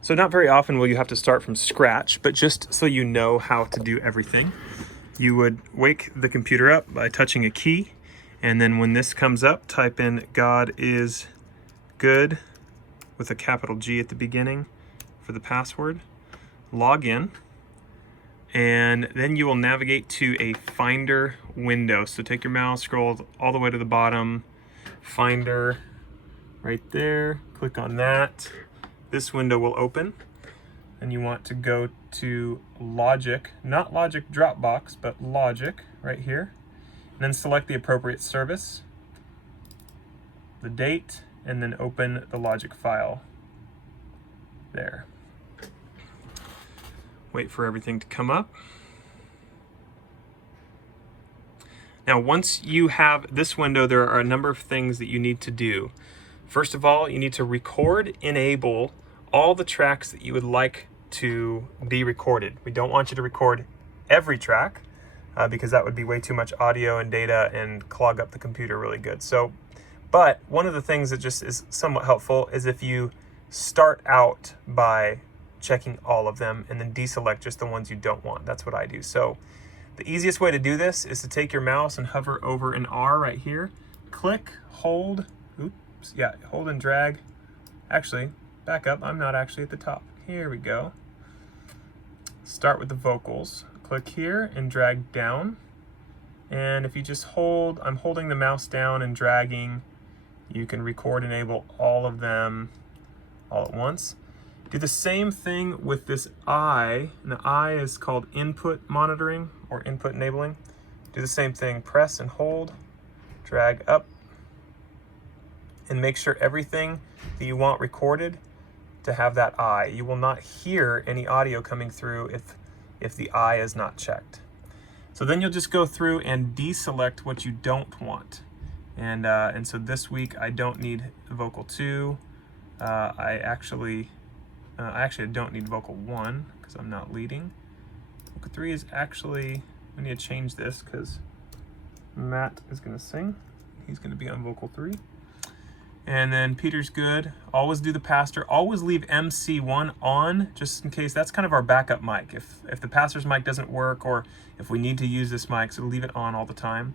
So not very often will you have to start from scratch, but just so you know how to do everything, you would wake the computer up by touching a key, and then when this comes up, type in God is good with a capital G at the beginning for the password, log in, and then you will navigate to a Finder window. So take your mouse, scroll all the way to the bottom, Finder right there, click on that. This window will open, and you want to go to Logic, not Logic Dropbox, but Logic right here, and then select the appropriate service, the date, and then open the Logic file there. Wait for everything to come up. Now, once you have this window, there are a number of things that you need to do. First of all, you need to record, enable all the tracks that you would like to be recorded. We don't want you to record every track because that would be way too much audio and data and clog up the computer really good. But one of the things that just is somewhat helpful is if you start out by checking all of them and then deselect just the ones you don't want. That's what I do. So the easiest way to do this is to take your mouse and hover over an R right here, click, hold, hold and drag. Actually, back up, I'm not actually at the top. Here we go. Start with the vocals. Click here and drag down. And if you just hold, I'm holding the mouse down and dragging, you can record, enable all of them all at once. Do the same thing with this I, and the I is called input monitoring or input enabling. Do the same thing, press and hold, drag up, and make sure everything that you want recorded to have that I. You will not hear any audio coming through if the I is not checked. So then you'll just go through and deselect what you don't want. And so this week I don't need vocal 2. I actually don't need vocal 1 because I'm not leading. Vocal 3 is actually, I need to change this because Matt is going to sing. He's going to be on vocal 3. And then Peter's good. Always do the pastor. Always leave MC1 on just in case. That's kind of our backup mic. If the pastor's mic doesn't work or if we need to use this mic, so leave it on all the time.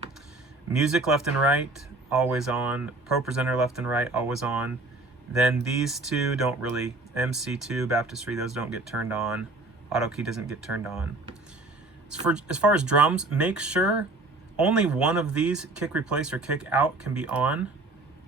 Music left and right, always on. Pro presenter left and right, always on. Then these two don't really, MC2, baptistry, those don't get turned on. Auto key doesn't get turned on. As far as drums, make sure only one of these, kick replace or kick out, can be on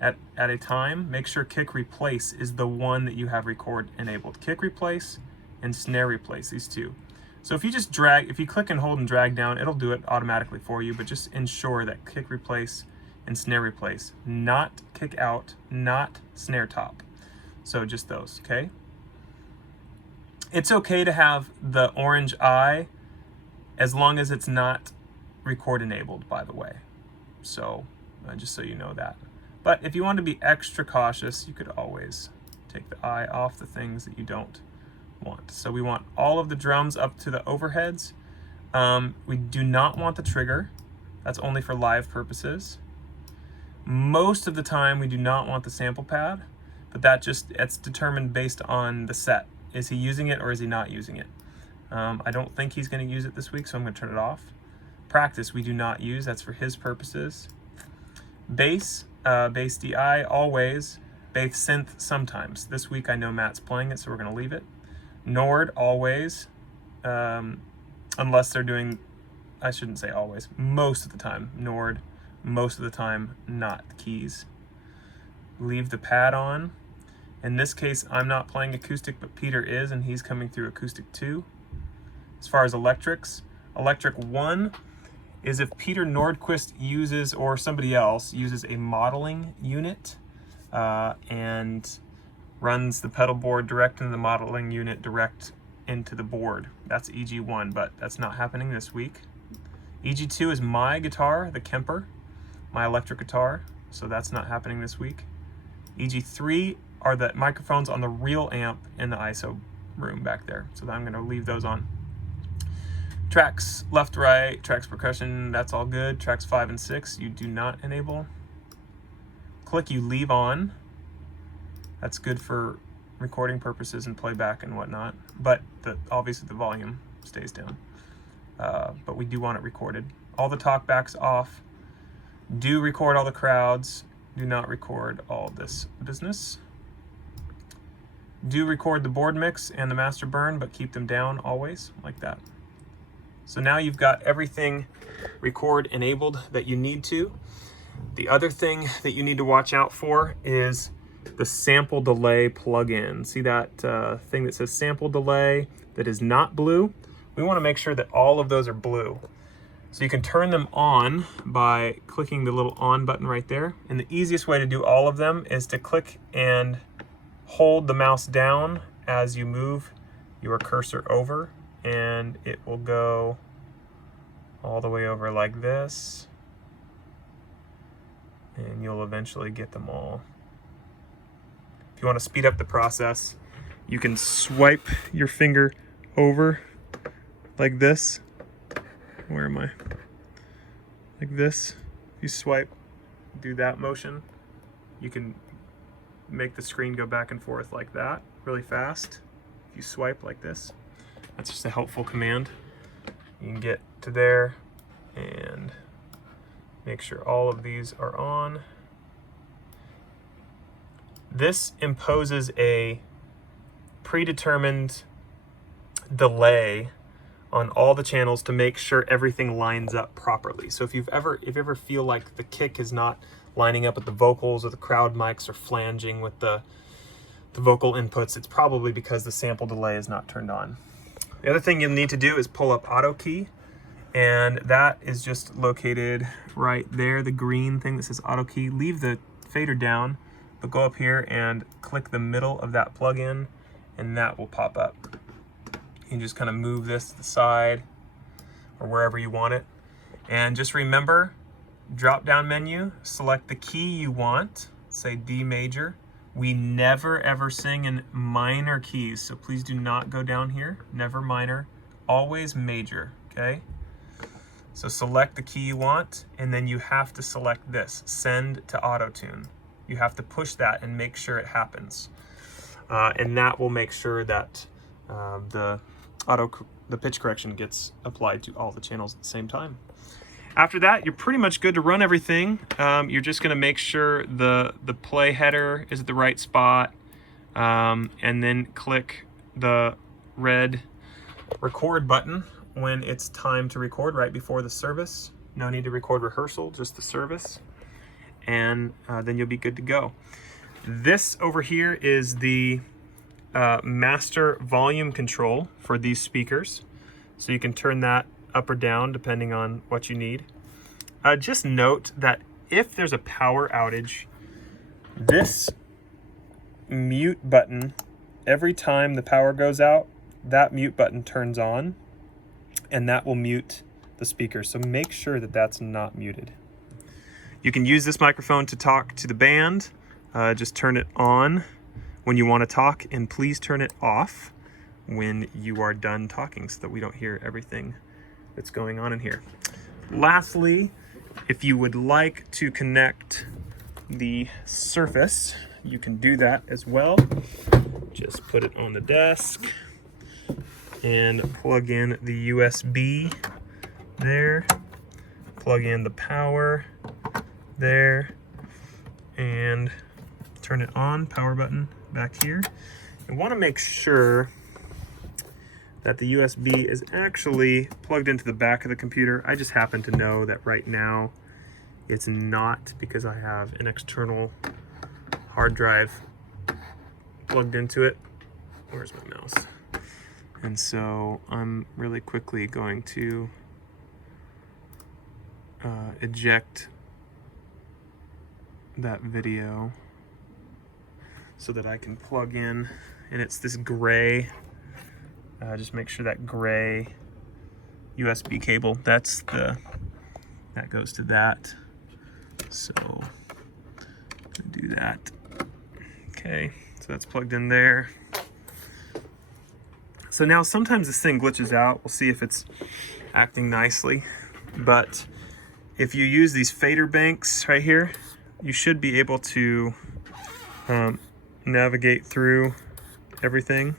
at a time. Make sure kick replace is the one that you have record enabled. Kick replace and snare replace, these two. So if you just drag, if you click and hold and drag down, it'll do it automatically for you, but just ensure that kick replace and snare replace, not kick out, not snare top. So just those, okay? It's okay to have the orange eye as long as it's not record enabled, by the way. So just so you know that. But if you want to be extra cautious, you could always take the eye off the things that you don't want. So we want all of the drums up to the overheads. We do not want the trigger. That's only for live purposes. Most of the time we do not want the sample pad, but it's determined based on the set. Is he using it or is he not using it? I don't think he's going to use it this week, so I'm going to turn it off. Practice we do not use, that's for his purposes. Bass, bass DI always, bass synth sometimes. This week I know Matt's playing it, so we're going to leave it. Nord always, unless they're doing, I shouldn't say always, most of the time Nord, most of the time not keys. Leave the pad on. In this case I'm not playing acoustic, but Peter is, and he's coming through acoustic 2. As far as electrics, electric 1 is if Peter Nordquist uses, or somebody else uses, a modeling unit and runs the pedal board direct into the modeling unit, direct into the board. That's EG1, but that's not happening this week. EG2 is my guitar, the Kemper, my electric guitar, so that's not happening this week. EG3 are the microphones on the real amp in the ISO room back there, so I'm going to leave those on. Tracks left, right, tracks percussion, that's all good. Tracks 5 and 6 you do not enable. Click you leave on. That's good for recording purposes and playback and whatnot, but obviously the volume stays down. But we do want it recorded. All the talkbacks off. Do record all the crowds. Do not record all this business. Do record the board mix and the master burn, but keep them down always, like that. So now you've got everything record enabled that you need to. The other thing that you need to watch out for is the sample delay plugin. See that thing that says sample delay that is not blue? We want to make sure that all of those are blue. So you can turn them on by clicking the little on button right there. And the easiest way to do all of them is to click and hold the mouse down as you move your cursor over, and it will go all the way over like this, and you'll eventually get them all. If you want to speed up the process, you can swipe your finger over like this. Where am I? Like this. If you swipe, do that motion, you can make the screen go back and forth like that really fast. If you swipe like this, that's just a helpful command. You can get to there and make sure all of these are on. This imposes a predetermined delay on all the channels to make sure everything lines up properly. So if you ever feel like the kick is not lining up with the vocals, or the crowd mics are flanging with the vocal inputs, it's probably because the sample delay is not turned on. The other thing you'll need to do is pull up auto key, and that is just located right there, the green thing that says auto key. Leave the fader down, but go up here and click the middle of that plugin, and that will pop up. You can just kind of move this to the side or wherever you want it. And just remember, drop down menu, select the key you want, say D major. We never ever sing in minor keys, so please do not go down here. Never minor, always major, okay? So select the key you want, and then you have to select this, send to auto tune. You have to push that and make sure it happens. And that will make sure that the pitch correction gets applied to all the channels at the same time. After that, you're pretty much good to run everything. You're just gonna make sure the play header is at the right spot, and then click the red record button when it's time to record right before the service. No need to record rehearsal, just the service. And then you'll be good to go. This over here is the master volume control for these speakers. So you can turn that up or down depending on what you need. Just note that if there's a power outage, this mute button, every time the power goes out, that mute button turns on, and that will mute the speaker. So make sure that that's not muted. You can use this microphone to talk to the band. Just turn it on when you want to talk, and please turn it off when you are done talking so that we don't hear everything that's going on in here. Lastly, if you would like to connect the Surface, you can do that as well. Just put it on the desk and plug in the USB there, plug in the power there, and turn it on, power button back here. You want to make sure that the USB is actually plugged into the back of the computer. I just happen to know that right now it's not, because I have an external hard drive plugged into it. Where's my mouse? And so I'm really quickly going to eject that video so that I can plug in, and it's this gray, just make sure that gray USB cable, that goes to that. So do that. Okay, so that's plugged in there. So now sometimes this thing glitches out. We'll see if it's acting nicely. But if you use these fader banks right here, you should be able to navigate through everything.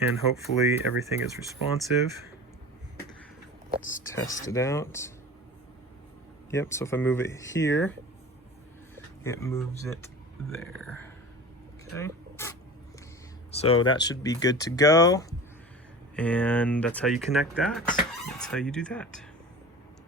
And hopefully everything is responsive. Let's test it out. Yep, so if I move it here, it moves it there. Okay. So that should be good to go. And that's how you connect that. That's how you do that.